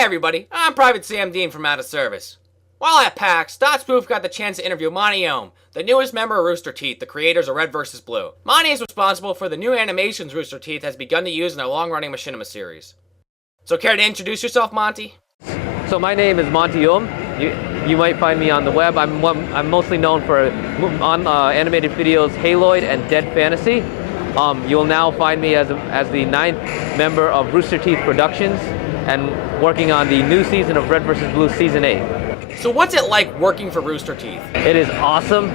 Hi everybody, I'm Private Sam Dean from Out of Service. While at PAX, DotSwoof got the chance to interview Monty Oum, the newest member of Rooster Teeth, the creators of Red vs. Blue. Monty is responsible for the new animations Rooster Teeth has begun to use in their long-running machinima series. So care to introduce yourself, Monty? So my name is Monty Oum. You might find me on the web. I'm mostly known for animated videos Haloid and Dead Fantasy. You will now find me as the 9th member of Rooster Teeth Productions and working on the new season of Red vs. Blue Season 8. So what's it like working for Rooster Teeth? It is awesome.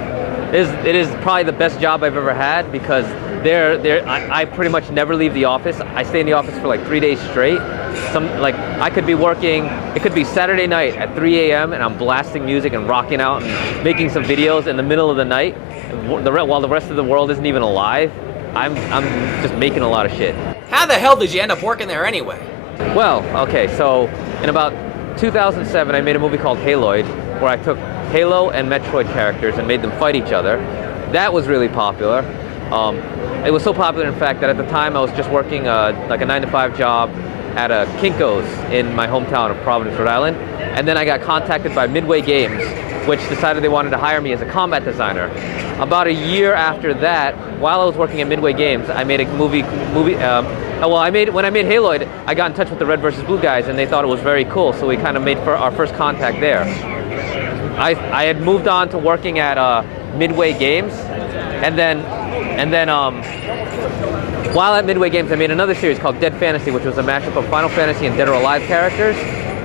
It is probably the best job I've ever had because I pretty much never leave the office. I stay in the office for like 3 days straight. I could be working, it could be Saturday night at 3 a.m. and I'm blasting music and rocking out and making some videos in the middle of the night while the rest of the world isn't even alive. I'm just making a lot of shit. How the hell did you end up working there anyway? Well, okay, so in about 2007, I made a movie called Haloid, where I took Halo and Metroid characters and made them fight each other. That was really popular. It was so popular, in fact, that at the time I was just working like a 9-to-5 job at a Kinko's in my hometown of Providence, Rhode Island. And then I got contacted by Midway Games, which decided they wanted to hire me as a combat designer. About a year after that, while I was working at Midway Games, I made a when I made Haloid, I got in touch with the Red vs. Blue guys, and they thought it was very cool, so we kind of made our first contact there. I had moved on to working at Midway Games, and then while at Midway Games, I made another series called Dead Fantasy, which was a mashup of Final Fantasy and Dead or Alive characters.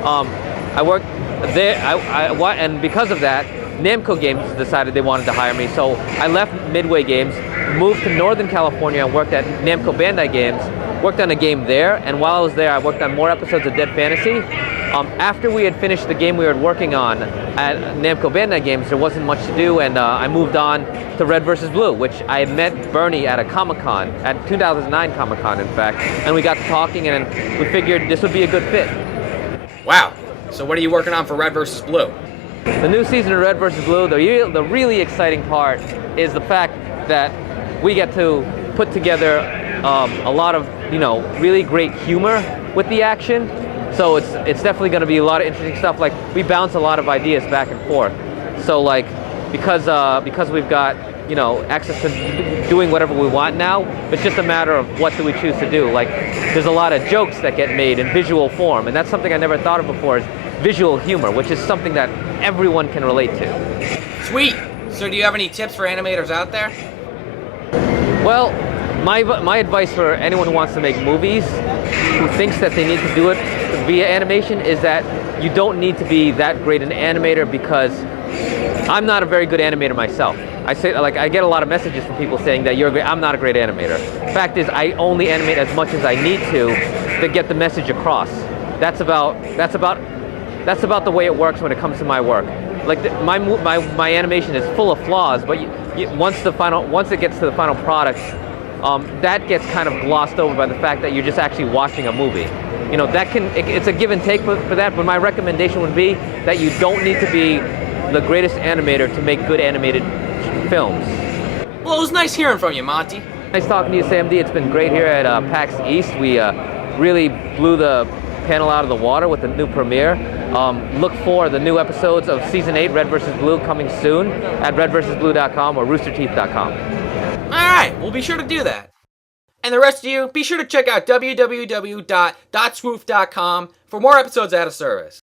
I worked there, and because of that, Namco Games decided they wanted to hire me, so I left Midway Games, moved to Northern California, and worked at Namco Bandai Games, worked on a game there, and while I was there, I worked on more episodes of Dead Fantasy. After we had finished the game we were working on at Namco Bandai Games, there wasn't much to do, and I moved on to Red vs. Blue, which I had met Bernie at a Comic-Con, at 2009 Comic-Con, in fact, and we got to talking, and we figured this would be a good fit. Wow. So what are you working on for Red vs. Blue? The new season of Red vs. Blue, the really exciting part is the fact that we get to put together a lot of, really great humor with the action. So it's definitely going to be a lot of interesting stuff. Like, we bounce a lot of ideas back and forth. So like, because we've got, access to doing whatever we want now, it's just a matter of what do we choose to do. Like, there's a lot of jokes that get made in visual form, and that's something I never thought of before, is visual humor, which is something that everyone can relate to. Sweet! So do you have any tips for animators out there? Well, my advice for anyone who wants to make movies, who thinks that they need to do it via animation, is that you don't need to be that great an animator, because I'm not a very good animator myself. I get a lot of messages from people saying that I'm not a great animator. Fact is, I only animate as much as I need to get the message across. That's about the way it works when it comes to my work. Like, my animation is full of flaws, but once it gets to the final product, that gets kind of glossed over by the fact that you're just actually watching a movie. It's a give and take for that, but my recommendation would be that you don't need to be the greatest animator to make good animated films. Well, it was nice hearing from you, Monty. Nice talking to you, Sam D. It's been great here at PAX East. We really blew the panel out of the water with the new premiere. Look for the new episodes of Season 8, Red vs. Blue, coming soon at redvsblue.com or roosterteeth.com. Alright, we'll be sure to do that. And the rest of you, be sure to check out www.dotswoof.com for more episodes out of service.